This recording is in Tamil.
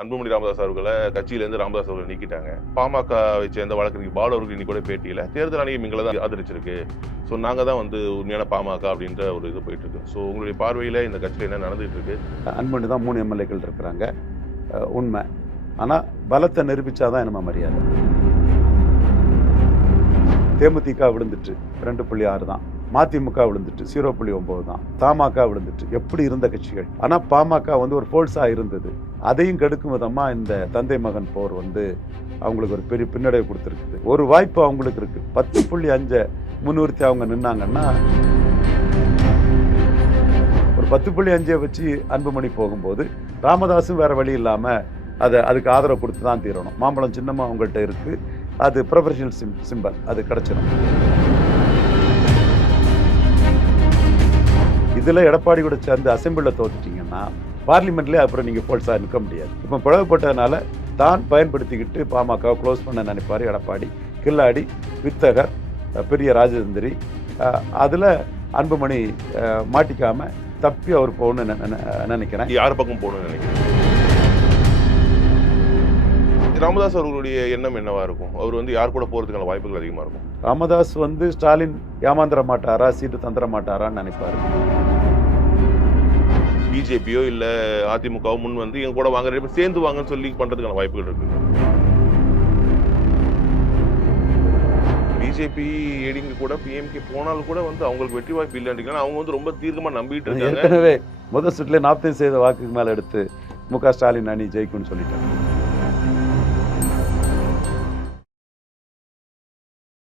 அன்புமணி ராமதாஸ் அவர்களை கட்சியிலேருந்து ராமதாஸ் அவர்களை நீக்கிட்டாங்க. பாமகவை சேர்ந்த வழக்கறிஞர் பாலு அவர்கள் இன்னைக்கு கூட பேட்டியில் தேர்தல் ஆணையம் எங்களை தான் ஆதரிச்சிருக்கு, ஸோ நாங்கள் தான் உண்மையான பாமக அப்படின்ற ஒரு இது போயிட்டு இருக்கு. ஸோ உங்களுடைய பார்வையில் இந்த கட்சியில் என்ன நடந்துகிட்டு இருக்கு? அன்புமணி தான் 3 எம்எல்ஏக்கள் இருக்கிறாங்க, உண்மை. ஆனால் பலத்தை நிரூபித்தாதான் நம்ம மரியாதை. தேமுதிக விழுந்துட்டு 2.6 தான், மதிமுக விழுந்துட்டு 0.9 தான், தமாக விழுந்துட்டு. எப்படி இருந்த கட்சிகள். ஆனால் பாமக ஒரு ஃபோல்ஸாக இருந்தது. அதையும் கெடுக்கும் விதமாக இந்த தந்தை மகன் போர் அவங்களுக்கு ஒரு பெரிய பின்னடைவு கொடுத்துருக்குது. ஒரு வாய்ப்பு அவங்களுக்கு இருக்கு. 10.5 முன்னிறுத்தி அவங்க நின்னாங்கன்னா, ஒரு 10.5 வச்சு அன்புமணி போகும்போது ராமதாஸும் வேற வழி இல்லாமல் அதுக்கு ஆதரவு கொடுத்து தான் தீரணும். மாம்பழம் சின்னமாக அவங்கள்ட்ட இருக்கு, அது ப்ரொஃபஷனல் சிம்பல், அது கிடைச்சிடும். இதில் எடப்பாடி கூட சேர்ந்து அசெம்பிளில் தோத்துட்டீங்கன்னா பார்லிமெண்ட்லேயே அப்புறம் நீங்கள் ஃபோல்ஸாக நிற்க முடியாது. இப்போ பிளவுபட்டதுனால தான் பயன்படுத்திக்கிட்டு பாமக க்ளோஸ் பண்ண நினைப்பார் எடப்பாடி. கில்லாடி, வித்தகர், பெரிய ராஜதந்திரி, அதில் அன்புமணி மாட்டிக்காமல் தப்பி அவர் போகணும்னு நினைக்கிறேன். யார் பக்கம் போகணும்னு நினைக்கிறேன்? ராமதாஸ் அவர்களுடைய எண்ணம் என்னவா இருக்கும்? அவர் யார் கூட போறதுக்கான வாய்ப்புகள் அதிகமா இருக்கும்? ராமதாஸ் ஸ்டாலின் ஏமாந்துட மாட்டாரா, சீட்டு தந்துட மாட்டாரான்னு நினைப்பாரு. பிஜேபியோ இல்ல அதிமுகவோ முன் எங்க கூட வாங்க, சேர்ந்து வாங்கன்னு சொல்லி பண்றதுக்கான வாய்ப்புகள் இருக்கு. பிஜேபி ஏடிங்க கூட பிஎம்கே போனாலும் கூட அவங்களுக்கு வெற்றி வாய்ப்பு இல்லைன்னு அவங்க ரொம்ப தீர்க்கமா நம்பிட்டு இருக்காங்க. ஏற்கனவே முதல் சுற்றுல 45% வாக்குக்கு மேல எடுத்து மு.க. ஸ்டாலின் அணி ஜெயிக்கும்னு சொல்லிட்டாங்க.